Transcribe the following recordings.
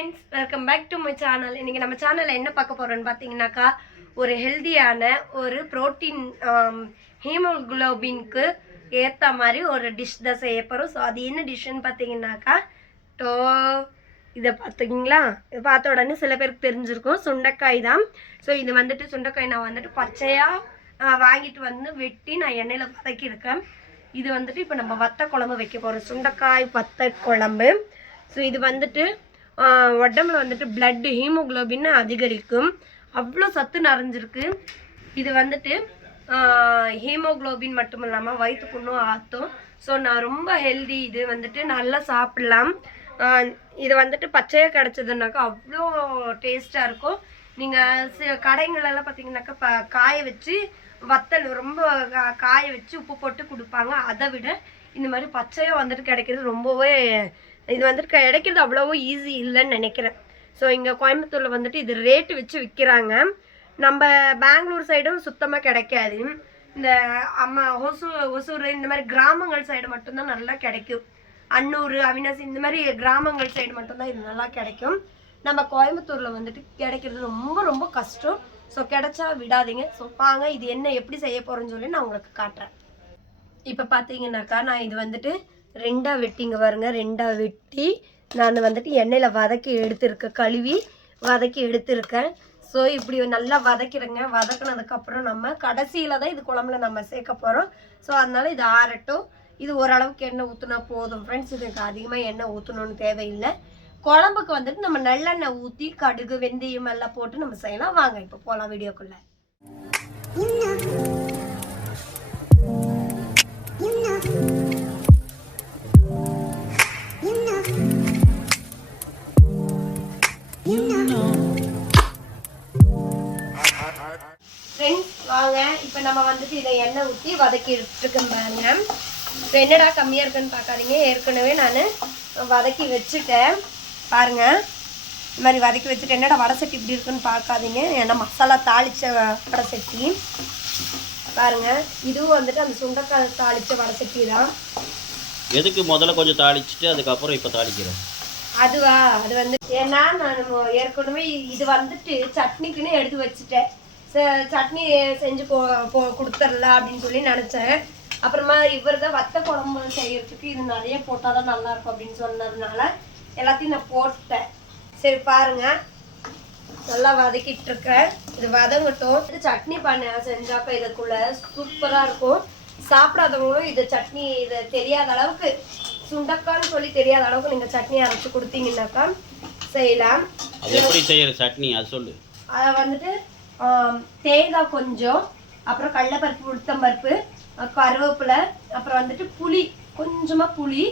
Friends, welcome back to my channel. இன்றைக்கி நம்ம சேனலில் என்ன பார்க்க போகிறோன்னு பார்த்தீங்கன்னாக்கா, ஒரு ஹெல்த்தியான ஒரு ப்ரோட்டீன் ஹீமோக்ளோபின்க்கு ஏற்ற மாதிரி ஒரு டிஷ் தான் செய்ய போகிறோம். ஸோ அது என்ன டிஷ்ஷுன்னு பார்த்தீங்கன்னாக்கா, இதை பார்த்துக்கிங்களா, இதை பார்த்த உடனே சில பேருக்கு தெரிஞ்சிருக்கும், சுண்டைக்காய் தான். ஸோ இது வந்துட்டு சுண்டைக்காய் நான் வந்துட்டு பச்சையாக வாங்கிட்டு வந்து வெட்டி நான் எண்ணெயில் வதக்கியிருக்கேன். இது வந்துட்டு இப்போ நம்ம வத்த குழம்பு வைக்க போகிறோம், சுண்டைக்காய் வத்த குழம்பு. ஸோ இது வந்துட்டு உடம்புல வந்துட்டு பிளட் ஹீமோக்ளோபின் அதிகரிக்கும், அவ்வளோ சத்து நிறைஞ்சிருக்கு. இது வந்துட்டு ஹீமோக்ளோபின் மட்டும் இல்லாமல் வயிற்று புண்ணும் ஆற்றும். ஸோ நான் ரொம்ப ஹெல்தி, இது வந்துட்டு நல்லா சாப்பிட்லாம். இது வந்துட்டு பச்சையாக கிடச்சதுனாக்கா அவ்வளோ டேஸ்ட்டாக இருக்கும். நீங்கள் கடைங்களெல்லாம் பார்த்தீங்கன்னாக்கா காய வச்சு வத்தல் ரொம்ப காய வச்சு உப்பு போட்டு கொடுப்பாங்க. அதை விட இந்த மாதிரி பச்சையாக வந்துட்டு கிடைக்கிறது ரொம்பவே, இது வந்துட்டு கிடைக்கிறது அவ்வளவோ ஈஸி இல்லைன்னு நினைக்கிறேன். ஸோ இங்கே கோயம்புத்தூரில் வந்துட்டு இது ரேட்டு வச்சு விற்கிறாங்க. நம்ம பெங்களூர் சைடும் சுத்தமாக கிடைக்காது. இந்த ஒசூர் இந்த மாதிரி கிராமங்கள் சைடு மட்டும்தான் நல்லா கிடைக்கும். அன்னூர், அவினாசி இந்த மாதிரி கிராமங்கள் சைடு மட்டும்தான் இது நல்லா கிடைக்கும். நம்ம கோயம்புத்தூரில் வந்துட்டு கிடைக்கிறது ரொம்ப ரொம்ப கஷ்டம். ஸோ கிடைச்சா விடாதீங்க. ஸோ வாங்க இது என்ன எப்படி செய்ய போகிறேன்னு சொல்லி நான் உங்களுக்கு காட்டுறேன். இப்போ பார்த்தீங்கன்னாக்கா நான் இது வந்துட்டு ரெண்டாக வெட்டிங்க பாருங்க, ரெண்டாக வெட்டி நான் வந்துட்டு எண்ணெயில் வதக்கி எடுத்துருக்கேன், கழுவி வதக்கி எடுத்துருக்கேன். ஸோ இப்படி நல்லா வதக்கிடுங்க. வதக்கினதுக்கப்புறம் நம்ம கடைசியில் தான் இது குழம்புல நம்ம சேர்க்க போகிறோம். ஸோ அதனால் இது ஆறட்டும். இது ஓரளவுக்கு எண்ணெய் ஊற்றினா போதும் ஃப்ரெண்ட்ஸ். இதுக்கு அதிகமாக எண்ணெய் ஊற்றணும்னு தேவையில்லை. குழம்புக்கு வந்துட்டு நம்ம நல்லெண்ணெய் ஊற்றி கடுகு வெந்தயம் எல்லாம் போட்டு நம்ம செய்யலாம். வாங்க இப்போ போகலாம் வீடியோக்குள்ளே. ஃப்ரெண்ட்ஸ் வாங்க இப்போ நம்ம வந்துட்டு இதை எண்ணெய் ஊற்றி வதக்கிட்டு இருக்கேன் பாருங்க. இப்போ என்னடா கம்மியாக இருக்குன்னு பார்க்காதீங்க, ஏற்கனவே நான் வதக்கி வச்சுட்டேன் பாருங்க. இந்த மாதிரி வதக்கி வச்சுட்டு என்னடா வடை சட்டி இப்படி இருக்குன்னு பார்க்காதீங்க, ஏன்னா மசாலா தாளித்த வடை சட்டி பாருங்க. இதுவும் வந்துட்டு அந்த சுண்டைக்காய் தாளித்த வடை சட்டி தான். எதுக்கு முதல்ல கொஞ்சம் தாளிச்சுட்டு அதுக்கப்புறம் இப்போ தாளிக்கிறேன்? அதுவா, அது வந்து ஏன்னா நான் ஏற்கனவே இது வந்துட்டு சட்னிக்குன்னு எடுத்து வச்சுட்டேன். சட்னி செஞ்சு கொடுத்துடலாம் அப்படின்னு சொல்லி நினச்சேன். அப்புறமா இவர் தான் வத்த குழம்பு செய்யறதுக்கு இது நிறைய போட்டால் தான் நல்லாயிருக்கும் அப்படின்னு சொன்னதுனால எல்லாத்தையும் நான் போட்டேன். சரி பாருங்க, நல்லா வதக்கிட்டு இருக்கேன். இது வதங்கட்டும். இது சட்னி பண்ண செஞ்சாக்கா இதுக்குள்ள சூப்பராக இருக்கும். சாப்பிடாதவங்களும் இது சட்னி இது தெரியாத அளவுக்கு, சுண்டக்கான்னு சொல்லி தெரியாத அளவுக்கு நீங்கள் சட்னி அரைச்சி கொடுத்தீங்கன்னாக்கா செய்யலாம். அது எப்படி செய்யற சட்னி அது சொல்லு. அதை வந்துட்டு தேங்காய் கொஞ்சம், அப்புறம் கடலைப்பருப்பு, உளுத்தம்பருப்பு, கருவேப்பிலை, அப்புறம் வந்துட்டு புளி கொஞ்சமாக, புளி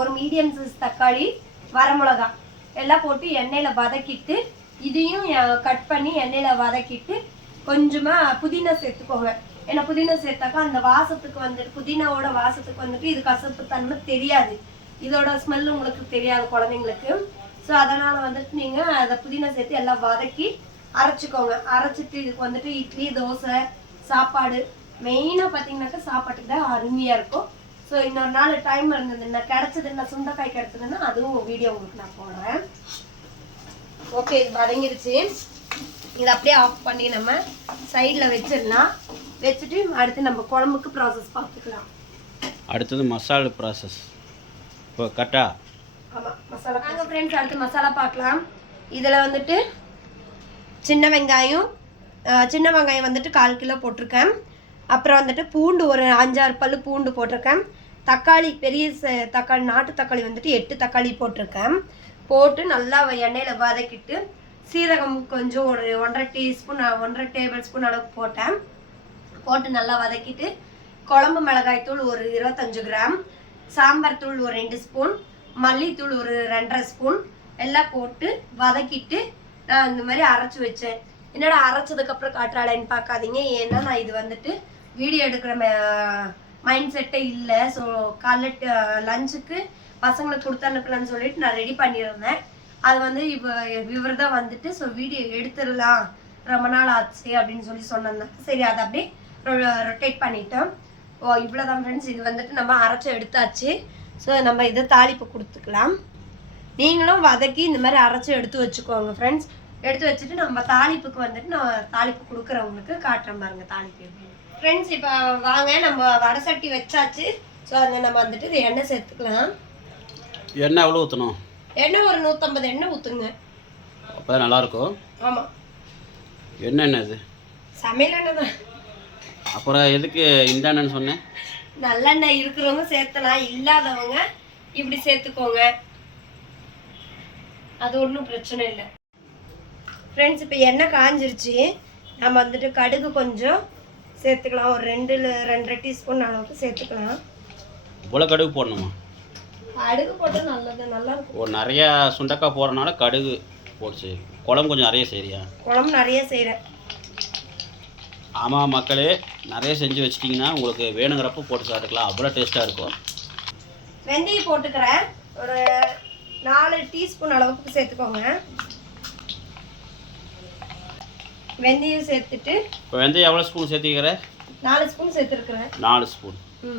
ஒரு மீடியம் சைஸ் தக்காளி, வரமிளகா எல்லாம் போட்டு எண்ணெயில் வதக்கிட்டு, இதையும் கட் பண்ணி எண்ணெயில் வதக்கிட்டு கொஞ்சமாக புதினா சேர்த்துக்கோங்க. ஏன்னா புதினா சேர்த்தாக்கா அந்த வாசத்துக்கு வந்துட்டு, புதினாவோட வாசத்துக்கு வந்துட்டு இது கசப்பு தன்மை தெரியாது, இதோட ஸ்மெல் உங்களுக்கு தெரியாது குழந்தைங்களுக்கு. ஸோ அதனால் வந்துட்டு நீங்கள் அதை புதினா சேர்த்து எல்லாம் வதக்கி அரைச்சிக்கோங்க. அரைச்சிட்டு இதுக்கு வந்துட்டு இட்லி, தோசை, சாப்பாடு, மெயினாக பார்த்தீங்கன்னாக்கா சாப்பாட்டுக்கு தான் அருமையாக இருக்கும். ஸோ இன்னொரு நாள் டைம் இருந்ததுன்னா கிடச்சதுன்னா, சுண்டைக்காய் கிடச்சதுன்னா அதுவும் வீடியோ உங்களுக்கு நான் போடுறேன். ஓகே, இது வதங்கிருச்சு. இதை அப்படியே ஆஃப் பண்ணி நம்ம சைடில் வச்சிடலாம். வச்சுட்டு அடுத்து நம்ம குழம்புக்கு ப்ராசஸ் பார்த்துக்கலாம். அடுத்தது மசாலா ப்ராசஸ். இப்போ கட்டா. ஆமாம், மசாலா. வாங்க ஃப்ரெண்ட்ஸ் அடுத்து மசாலா பார்க்கலாம். இதில் வந்துட்டு சின்ன வெங்காயம் வந்துட்டு 1/4 கிலோ போட்டிருக்கேன். அப்புறம் வந்துட்டு பூண்டு ஒரு 5-6 பல்லு பூண்டு போட்டிருக்கேன். தக்காளி, பெரிய தக்காளி, நாட்டு தக்காளி வந்துட்டு 8 தக்காளி போட்டிருக்கேன். போட்டு நல்லா எண்ணெயில் வதக்கிட்டு சீரகம் கொஞ்சம் ஒரு 1.5 டேபிள் ஸ்பூன் அளவுக்கு போட்டேன். போட்டு நல்லா வதக்கிட்டு குழம்பு மிளகாய் தூள் ஒரு 25 கிராம், சாம்பார் தூள் ஒரு 2 ஸ்பூன், மல்லித்தூள் ஒரு 2.5 ஸ்பூன் எல்லாம் போட்டு வதக்கிட்டு நான் இந்த மாதிரி அரைச்சி வச்சேன். என்னடா அரைச்சதுக்கப்புறம் காட்டுறாளேன்னு பார்க்காதீங்க, ஏன்னா நான் இது வந்துட்டு வீடியோ எடுக்கிற மைண்ட் செட்டே இல்லை. ஸோ காலைல லஞ்சுக்கு பசங்களுக்கு கொடுத்து அனுப்பலான்னு சொல்லிட்டு நான் ரெடி பண்ணியிருந்தேன். அது வந்து இவர் தான் வந்துட்டு ஸோ வீடியோ எடுத்துடலாம், ரொம்ப நாள் ஆச்சு அப்படின்னு சொல்லி சொன்னேன். சரி அதை அப்படியே ரொட்டேட் பண்ணிட்டேன். ஓ இவ்வளோதான் ஃப்ரெண்ட்ஸ். இது வந்துட்டு நம்ம அரைச்சி எடுத்தாச்சு. ஸோ நம்ம இதை தாளிப்பு கொடுத்துக்கலாம். நீங்களும் வதக்கி இந்த மாதிரி அரைச்சி எடுத்து வச்சுக்கோங்க ஃப்ரெண்ட்ஸ். எடுத்து வச்சுட்டு நம்ம தாளிப்புக்கு வந்துட்டு நான் தாளிப்பு கொடுக்குறவங்களுக்கு காட்டுறேன் பாருங்க தாளிப்பு எப்படி. ஃப்ரெண்ட்ஸ் இப்போ வாங்க நம்ம வடை சட்டி வச்சாச்சு. ஸோ அதில் நம்ம வந்துட்டு இது எண்ணெய் சேர்த்துக்கலாம். எண்ணெய் எவ்வளோ ஊற்றணும்? எண்ணெய் ஒரு 150 எண்ணெய் ஊற்றுங்க. அப்போ நல்லாயிருக்கும். ஆமாம், என்ன இது? சமையல் எண்ணெய் தான். அப்புறம் எதுக்கு இந்த எண்ணெய்னு சொன்னேன்? நல்லெண்ணெய் இருக்கிறவங்க சேர்த்தலாம், இல்லாதவங்க இப்படி சேர்த்துக்கோங்க, அது ஒன்றும் பிரச்சனை இல்லை. ஃப்ரெண்ட்ஸ் இப்போ எண்ணெய் காஞ்சிருச்சு. நம்ம வந்துட்டு கடுகு கொஞ்சம் சேர்த்துக்கலாம். ஒரு 2-2.5 டீஸ்பூன் அளவுக்கு சேர்த்துக்கலாம். இவ்வளோ கடுகு போடணுமா? கடுகு போட்டால் நல்லது, நல்லா இருக்கும். ஒரு நிறையா சுண்டக்காய் போடுறனால கடுகு போடுச்சு. குழம்பு கொஞ்சம் நிறைய செய்றியா? குழம்பு நிறைய செய்கிறேன். ஆமாம் மக்களே, நிறைய செஞ்சு வச்சிட்டிங்கன்னா உங்களுக்கு வேணுங்கிறப்ப போட்டு சாப்பிட்டுக்கலாம், அவ்வளோ டேஸ்ட்டாக இருக்கும். வெந்தயம் போட்டுக்கிறேன். ஒரு 4 டீஸ்பூன் அளவுக்கு சேர்த்துக்கோங்க. வெந்தயம் சேர்த்துட்டு இப்போ வெந்தயம் எவ்வளோ ஸ்பூன் சேர்த்திக்கிற? 4 ஸ்பூன் சேர்த்துருக்குறேன். 4 ஸ்பூன்.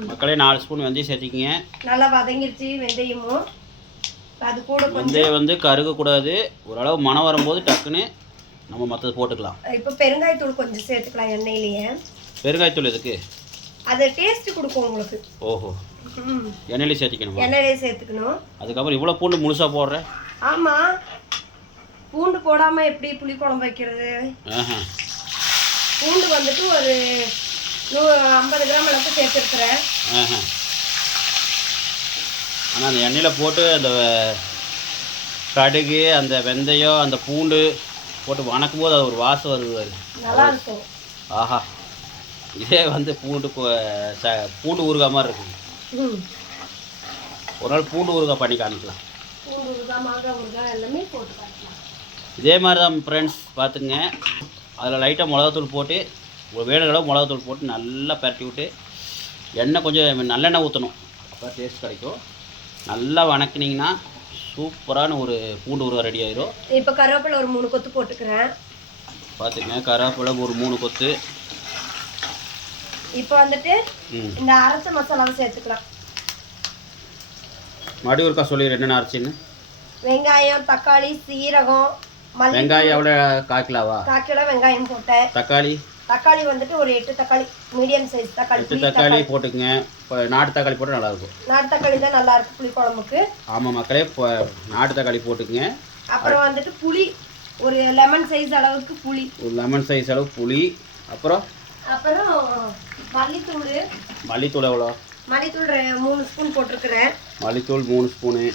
மக்களே 4 ஸ்பூன் வெந்தயம் சேர்த்திக்கிங்க. நல்லா வதங்கிருச்சு வெந்தயமும். அது கூட கொஞ்சம் வெந்தயம் வந்து கருகக்கூடாது, ஓரளவு மனம் வரும்போது டக்குன்னு நம்ம மற்றது போட்டுக்கலாம். இப்போ பெருங்காயத்தூள் கொஞ்சம் சேர்த்துக்கலாம் எண்ணெயிலேயே. பெருங்காயத்தூள் எதுக்கு? அது டேஸ்ட் கொடுக்கும் உங்களுக்கு. ஓஹோ, எண்ணெயிலே சேர்த்திக்கணுமா? எண்ணெயிலே சேர்த்துக்கணும். அதுக்கப்புறம் இவ்வளோ பூண்டு முழுசாக போடுறேன். ஆமாம், பூண்டு போடாமல் எப்படி புளி குழம்பு வைக்கிறது? பூண்டு வந்துட்டு ஒரு 50 கிராம் அளவுக்கு சேர்த்துருக்குறேன். ஆனால் அந்த எண்ணெயில் போட்டு அந்த கடுகு, அந்த வெந்தயம், அந்த பூண்டு போட்டு வணக்கும் போது அது ஒரு வாசம் வருது, நல்லா இருக்கும். ஆஹா, இதே வந்து பூண்டு ஊறுகாய் மாதிரி இருக்கும். ஒரு நாள் பூண்டு ஊறுகாய் பண்ணி காமிக்கலாம். பூண்டு ஊறுகாய், மாங்காய் ஊறுகாய் எல்லாமே போட்டு காமிக்கலாம். இதே மாதிரி தான் ஃப்ரெண்ட்ஸ் பார்த்துங்க. அதில் லைட்டாக மிளகாத்தூள் போட்டு, ஒரு வேணுங்கிற மிளகாத்தூள் போட்டு நல்லா பரட்டி விட்டு எண்ணெய் கொஞ்சம் நல்லெண்ணெய் ஊற்றணும், அப்போ டேஸ்ட் கிடைக்கும். நல்லா வணக்கினீங்கன்னா சூப்பரான ஒரு பூண்டு ஊறுகாய் ரெடி ஆயிரும். இப்போ கருவேப்பிலை ஒரு 3 கொத்து போட்டுக்கிறேன். பார்த்துங்க, கருவேப்பிலை ஒரு 3 கொத்து. இப்போ வந்துட்டு இந்த அரைச்ச மசாலாவை சேர்த்துக்கலாம். மறுபடியும் ஒருக்கா சொல்லிடுறேன் என்னென்ன அரைச்சின்னு. வெங்காயம், தக்காளி, சீரகம், மல்லி. வெங்காயம் எவ்வளோ? 1/4 கிலோவா? 1/4 கிலோ வெங்காயம் போட்டேன். தக்காளி வந்துட்டு ஒரு 8 தக்காளி, மீடியம் சைஸ் தக்காளி. 8 தக்காளி போட்டுக்குங்க. இப்போ நாட்டு தக்காளி போட்டால் நல்லாயிருக்கும். நாட்டு தக்காளி தான் நல்லா இருக்கும் புளி குழம்புக்கு. ஆமாம் மக்களே, இப்போ நாட்டு தக்காளி போட்டுக்குங்க. அப்புறம் வந்துட்டு புளி ஒரு லெமன் சைஸ் அளவுக்கு புளி. ஒரு லெமன் சைஸ் அளவு புளி. அப்புறம் மல்லித்தூள் எவ்வளோ? மல்லித்தூள் 3 ஸ்பூன் போட்டிருக்கிறேன். மல்லித்தூள் 3 ஸ்பூனு.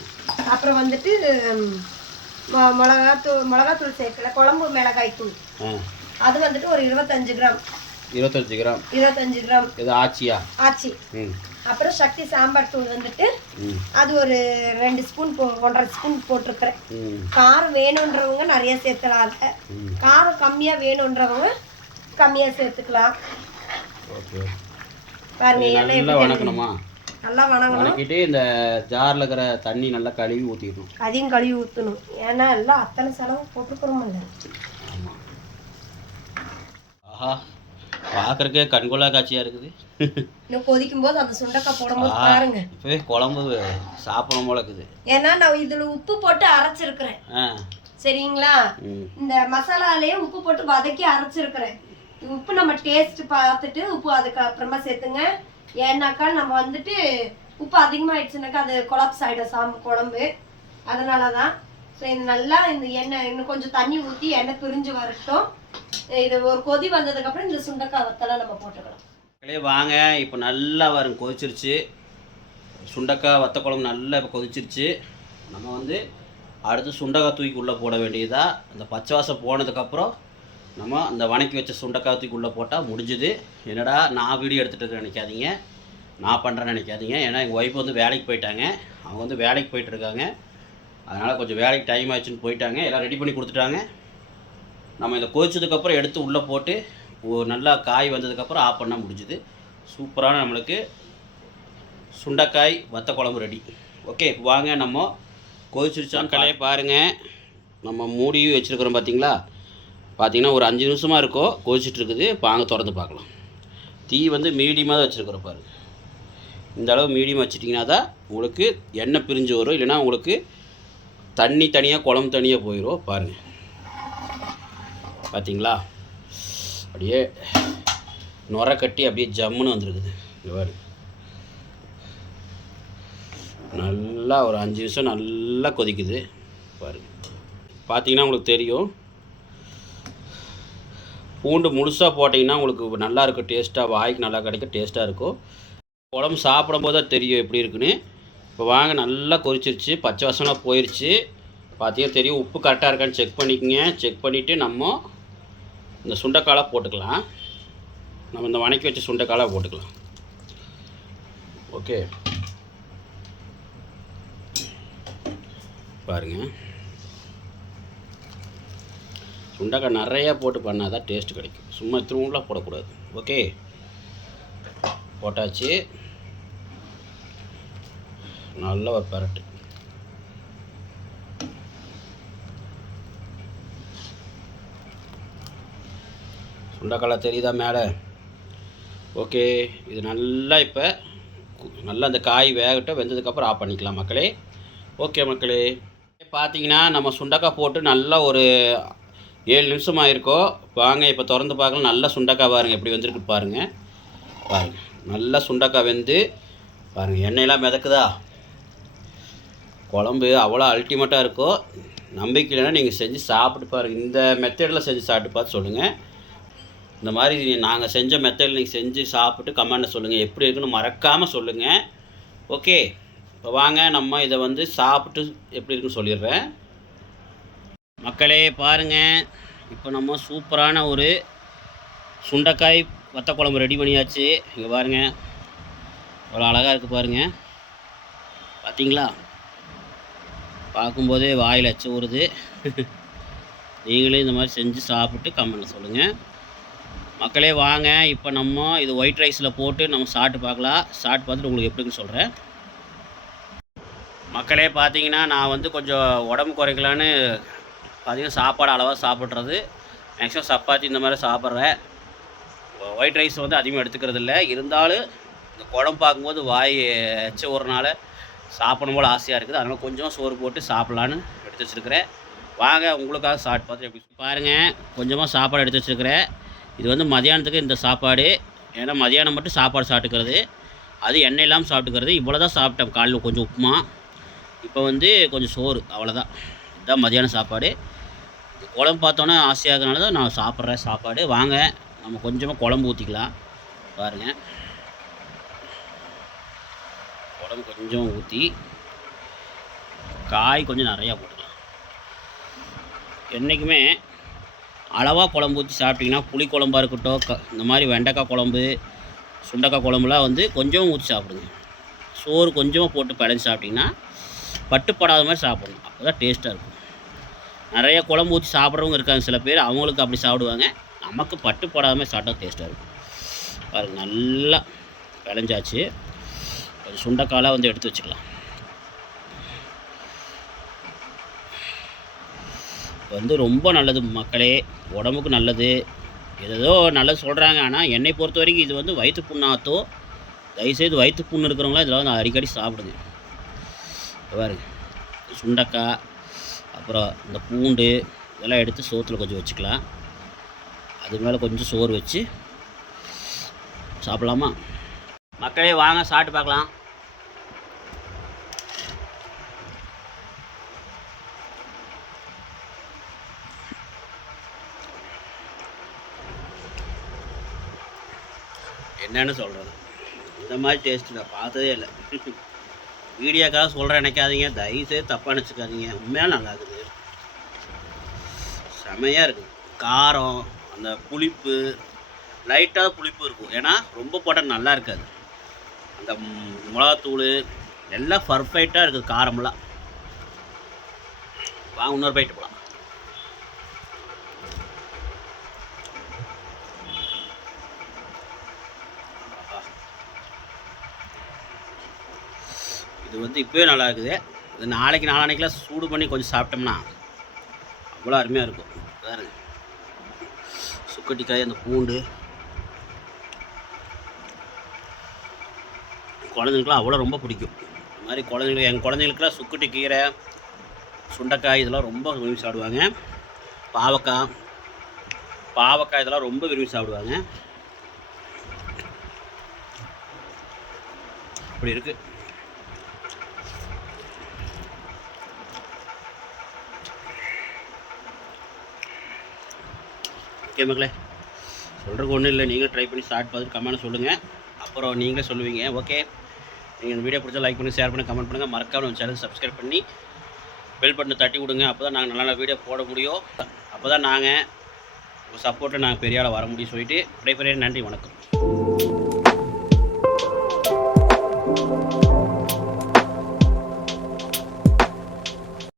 அப்புறம் வந்துட்டு மிளகாத்தூள் சேர்க்கல, குழம்பு மிளகாய் தூள். அது வந்துட்டு ஒரு 25 கிராம். 25 கிராம். இது ஆச்சி. அப்புறம் சக்தி சாம்பார் தூள் வந்துட்டு அது ஒரு 2 ஸ்பூன் 1.5 ஸ்பூன் போட்டிருக்கிறேன். காரம் வேணுன்றவங்க நிறைய சேர்த்தலாம், காரம் கம்மியா வேணுன்றவங்க கம்மியா சேர்த்துக்கலாம். பாருங்க, எண்ணெய் வணக்கணுமா? நல்லா வணங்கிட்டு இந்த ஜாரில் இருக்கிற தண்ணி நல்லா கழுவி ஊற்றிக்கணும். அதையும் கழுவி ஊற்றணும், ஏன்னா எல்லாம் அத்தனை செலவு போட்டுக்கிறோமில்ல. ஆமாம். ஆஹா, பார்க்குறக்கே கண்கொள்ளா காட்சியாக இருக்குது. இன்னும் கொதிக்கும் போது அந்த சுண்டக்காய் போடும்போது பாருங்க, இப்போவே குழம்பு சாப்பிடும் போல இருக்குது. ஏன்னா நான் இதில் உப்பு போட்டு அரைச்சிருக்கிறேன். சரிங்களா, இந்த மசாலாலேயே உப்பு போட்டு வதக்கி அரைச்சிருக்கிறேன். உப்பு நம்ம டேஸ்ட் பார்த்துட்டு உப்பு அதுக்கு அப்புறமா சேர்த்துங்க. ஏன்னாக்கா நம்ம வந்துட்டு உப்பு அதிகமாகிடுச்சுனாக்கா அது கொலாப்ஸ் ஆகிடும் குழம்பு. அதனால தான். ஸோ இது நல்லா இந்த எண்ணெய் இன்னும் கொஞ்சம் தண்ணி ஊற்றி எண்ணெய் பிரிஞ்சு வரட்டும். இது ஒரு கொதி வந்ததுக்கப்புறம் இந்த சுண்டக்காய் வத்தலாம் நம்ம போட்டுக்கலாம். வாங்க, இப்போ நல்லா வரும், கொதிச்சிருச்சு. சுண்டக்காய் வத்த குழம்பு நல்லா இப்போ கொதிச்சிருச்சு. நம்ம வந்து அடுத்து சுண்டக்காய் தூக்கி உள்ளே போட வேண்டியதா. அந்த பச்சை வாசம் போனதுக்கப்புறம் நம்ம அந்த வணக்கி வச்ச சுண்டக்காய் தூக்கி உள்ளே போட்டால் முடிஞ்சுது. என்னடா நான் வீடியோ எடுத்துகிட்டு இருக்கேன்னு நினைக்காதீங்க, நான் பண்ணுறேன்னு நினைக்காதீங்க. ஏன்னா எங்கள் ஒய்ஃப் வந்து வேலைக்கு போயிட்டாங்க. அவங்க வந்து வேலைக்கு போயிட்டுருக்காங்க. அதனால் கொஞ்சம் வேலைக்கு டைம் ஆச்சுன்னு போயிட்டாங்க. எல்லாம் ரெடி பண்ணி கொடுத்துட்டாங்க. நம்ம இதை கொதிச்சதுக்கப்புறம் எடுத்து உள்ளே போட்டு நல்லா காய் வந்ததுக்கப்புறம் ஆஃப் பண்ணால் முடிஞ்சுது. சூப்பரான நம்மளுக்கு சுண்டைக்காய் வத்த குழம்பு ரெடி. ஓகே, வாங்க நம்ம கொதிச்சிருச்சான் கலையை பாருங்கள். நம்ம மூடியும் வச்சுருக்குறோம் பார்த்தீங்களா. பார்த்தீங்கன்னா ஒரு 5 நிமிஷமாக இருக்கும் கொதிச்சிட்ருக்குது. பாங்க திறந்து பார்க்கலாம். தீ வந்து மீடியமாக தான் வச்சுருக்குறோம் பாருங்கள். இந்த அளவு மீடியம் வச்சிட்டிங்கன்னா தான் உங்களுக்கு எண்ணெய் பிரிஞ்சு வரும். இல்லைனா உங்களுக்கு தண்ணி தனியாக குழம்பு தனியாக போயிடும். பாருங்கள், பார்த்தீங்களா? அப்படியே நுரை கட்டி அப்படியே ஜம்முன்னு வந்துருக்குது. இங்கே பாருங்க, நல்லா ஒரு 5 நிமிஷம் நல்லா கொதிக்குது. பாருங்கள், பார்த்தீங்கன்னா உங்களுக்கு தெரியும். பூண்டு முழுசாக போட்டிங்கன்னா உங்களுக்கு நல்லா இருக்கும், டேஸ்ட்டாக வாய்க்கு நல்லா கிடைக்கும், டேஸ்ட்டாக இருக்கும். குழம்பு சாப்பிடும் போது தான் தெரியும் எப்படி இருக்குன்னு. இப்போ வாங்க, நல்லா கொதிச்சிருச்சு, பச்சை வாசம்லாம் போயிடுச்சு. பார்த்தீங்கன்னா தெரியும். உப்பு கரெக்டாக இருக்கான்னு செக் பண்ணிக்கோங்க. செக் பண்ணிவிட்டு நம்ம இந்த சுண்டைக்காலை போட்டுக்கலாம். நம்ம இந்த வணக்கி வச்ச சுண்டைக்காலை போட்டுக்கலாம். ஓகே, பாருங்கள், சுண்டைக்காய் நிறையா போட்டு பண்ணால் தான் டேஸ்ட் கிடைக்கும். சும்மா திரும்பலாம் போடக்கூடாது. ஓகே, போட்டாச்சு. நல்ல ஒரு பரட்டு. சுண்டைக்காய் தெரியுதா மேலே? ஓகே, இது நல்லா இப்போ நல்லா அந்த காய் வேகட்டும். வெந்ததுக்கப்புறம் ஆஃப் பண்ணிக்கலாம் மக்களே. ஓகே மக்களே, பார்த்தீங்கன்னா நம்ம சுண்டைக்காய் போட்டு நல்லா ஒரு 7 நிமிஷம் ஆகிருக்கோம். வாங்க இப்போ திறந்து பார்க்கலாம். நல்லா சுண்டைக்காய் பாருங்கள் எப்படி வெந்திருக்கு பாருங்கள். பாருங்கள், நல்லா சுண்டைக்காய் வெந்து பாருங்கள், எண்ணெயெல்லாம் மிதக்குதா. குழம்பு அவ்வளோ அல்டிமேட்டாக இருக்கும். நம்பிக்கை இல்லைன்னா நீங்கள் செஞ்சு சாப்பிட்டு பாருங்கள். இந்த மெத்தடில் செஞ்சு சாப்பிட்டு பார்த்து சொல்லுங்கள். இந்த மாதிரி நாங்கள் செஞ்ச மெத்தடில் நீங்கள் செஞ்சு சாப்பிட்டு கமெண்ட்டில் சொல்லுங்கள், எப்படி இருக்குன்னு மறக்காமல் சொல்லுங்கள். ஓகே, இப்போ வாங்க நம்ம இதை வந்து சாப்பிட்டு எப்படி இருக்குன்னு சொல்லிடுறேன். மக்களே பாருங்கள், இப்போ நம்ம சூப்பரான ஒரு சுண்டைக்காய் வத்த குழம்பு ரெடி பண்ணியாச்சு. இங்கே பாருங்கள், அவ்வளோ அழகாக இருக்குது பாருங்கள். பார்த்தீங்களா? பார்க்கும்போதே வாயில் அச்சு ஊறுது. நீங்களே இந்த மாதிரி செஞ்சு சாப்பிட்டு கமெண்ட்டில் சொல்லுங்கள். மக்களே வாங்க, இப்போ நம்ம இது ஒயிட் ரைஸில் போட்டு நம்ம சாப்பிட்டு பார்க்கலாம். சாப்பிட்டு பார்த்துட்டு உங்களுக்கு எப்படின்னு சொல்கிறேன். மக்களே பார்த்தீங்கன்னா நான் வந்து கொஞ்சம் உடம்பு குறைக்கலான்னு பார்த்தீங்கன்னா சாப்பாடு அளவாக சாப்பிட்றது. மேக்ஸிமம் சப்பாத்தி இந்த மாதிரி சாப்பிட்றேன். ஒயிட் ரைஸ் வந்து அதிகமாக எடுத்துக்கிறது இல்லை. இருந்தாலும் இந்த குழம்பு பார்க்கும்போது வாய் எச்ச ஊறனால சாப்பிடும் போல் ஆசையாக இருக்குது. அதனால் கொஞ்சம் சோறு போட்டு சாப்பிட்லான்னு எடுத்து வச்சுருக்கிறேன். வாங்க உங்களுக்காக சாப்பிட்டு பார்த்து எப்படி பாருங்கள். கொஞ்சமாக சாப்பாடு எடுத்து வச்சுருக்கிறேன். இது வந்து மதியானத்துக்கு இந்த சாப்பாடு. ஏன்னா மதியானம் மட்டும் சாப்பாடு சாப்பிட்டுக்கிறது, அது எண்ணெய் இல்லாமல் சாப்பிட்டுக்கிறது. இவ்வளோ தான் சாப்பிட்டேன். காலையில் கொஞ்சம் உப்புமா, இப்போ வந்து கொஞ்சம் சோறு, அவ்வளோதான். இதுதான் மதியானம் சாப்பாடு. குழம்பு பார்த்தோன்னே ஆசையாகிறனால தான் நான் சாப்பிட்றேன் சாப்பாடு. வாங்க நம்ம கொஞ்சமாக குழம்பு ஊற்றிக்கலாம். பாருங்கள், குழம்பு கொஞ்சம் ஊற்றி காய் கொஞ்சம் நிறையா போட்டுக்கலாம். என்றைக்குமே அளவாக குழம்பு ஊற்றி சாப்பிட்டிங்கன்னா, புளி குழம்பாக இருக்கட்டும், இந்த மாதிரி வெண்டைக்காய் குழம்பு, சுண்டைக்காய் குழம்புலாம் வந்து கொஞ்சம் ஊற்றி சாப்பிடுங்க. சோறு கொஞ்சமாக போட்டு பிழைஞ்சி சாப்பிட்டிங்கன்னா பட்டுப்படாத மாதிரி சாப்பிடணும். அப்போ தான் டேஸ்ட்டாக இருக்கும். நிறைய குழம்பு ஊற்றி சாப்பிட்றவங்க இருக்காங்க சில பேர், அவங்களுக்கு அப்படி சாப்பிடுவாங்க. நமக்கு பட்டுப்படாத மாதிரி சாப்பிட்டா டேஸ்ட்டாக இருக்கும். பாருங்கள், நல்லா பிழைஞ்சாச்சு. கொஞ்சம் சுண்டைக்காய் வந்து எடுத்து வச்சுக்கலாம். வந்து ரொம்ப நல்லது மக்களே, உடம்புக்கு நல்லது. ஏதோ நல்லது சொல்கிறாங்க, ஆனால் என்னை பொறுத்த வரைக்கும் இது வந்து வயிற்று புண்ணாத்தோ. தயவுசெய்து வயிற்று புண்ணு இருக்கிறவங்களாம் இதில் வந்து அடிக்கடி சாப்பிடுங்க. பாருங்க, சுண்டைக்காய், அப்புறம் இந்த பூண்டு இதெல்லாம் எடுத்து சோத்தில் கொஞ்சம் வச்சுக்கலாம். அது மேலே கொஞ்சம் சோறு வச்சு சாப்பிட்லாமா? மக்களே வாங்க சாப்பிட்டு பார்க்கலாம். என்னன்னு சொல்கிறது, இந்த மாதிரி டேஸ்ட்டு நான் பார்த்ததே இல்லை. வீடியோக்காக சொல்கிறேன் நினைக்காதீங்க, தயவுசெய்து தப்பாக நினச்சிக்காதீங்க. உண்மையாக நல்லா இருக்குது, செமையாக இருக்குது. காரம், அந்த புளிப்பு, லைட்டாக புளிப்பு இருக்கும். ஏன்னா ரொம்ப போட்டால் நல்லா இருக்காது. அந்த மிளகாத்தூள் எல்லாம் பர்ஃபெக்டாக இருக்குது. காரமெல்லாம் வாங்க இன்னொரு பைட்டு போகலாம். இது வந்து இப்போவே நல்லா இருக்குது. இது நாளைக்கு நாளான்னைக்கெலாம் சூடு பண்ணி கொஞ்சம் சாப்பிட்டோம்னா அவ்வளோ அருமையாக இருக்கும். வேறு சுக்கட்டிக்காய், அந்த பூண்டு, குழந்தைங்களுக்குலாம் அவ்வளோ ரொம்ப பிடிக்கும். இந்த மாதிரி குழந்தைங்களுக்கு, எங்கள் குழந்தைங்களுக்குலாம் சுக்கட்டி கீரை, சுண்டைக்காய் இதெல்லாம் ரொம்ப விரும்பி சாப்பிடுவாங்க. பாவக்காய் இதெல்லாம் ரொம்ப விரும்பி சாப்பிடுவாங்க. இப்படி இருக்குது. ஓகே மக்களே, சொல்கிறதுக்கு ஒன்றும் இல்லை. நீங்கள் ட்ரை பண்ணி ஸ்டார்ட் பார்த்துட்டு கமெண்ட் சொல்லுங்கள். அப்புறம் நீங்களே சொல்லுவீங்க. ஓகே, நீங்கள் இந்த வீடியோ பிடிச்சா லைக் பண்ணி ஷேர் பண்ணி கமெண்ட் பண்ணுங்கள். மறக்காம நம்ம சேனல் சப்ஸ்கிரைப் பண்ணி பெல் பட்டனை தட்டி விடுங்க. அப்போ தான் நாங்கள் நல்ல வீடியோ போட முடியும். அப்போ தான் நாங்கள் உங்கள் சப்போர்ட்டை நாங்கள் பெரிய ஆளாக வர முடியும் சொல்லிட்டு விடைபெறுகிறேன். நன்றி, வணக்கம்.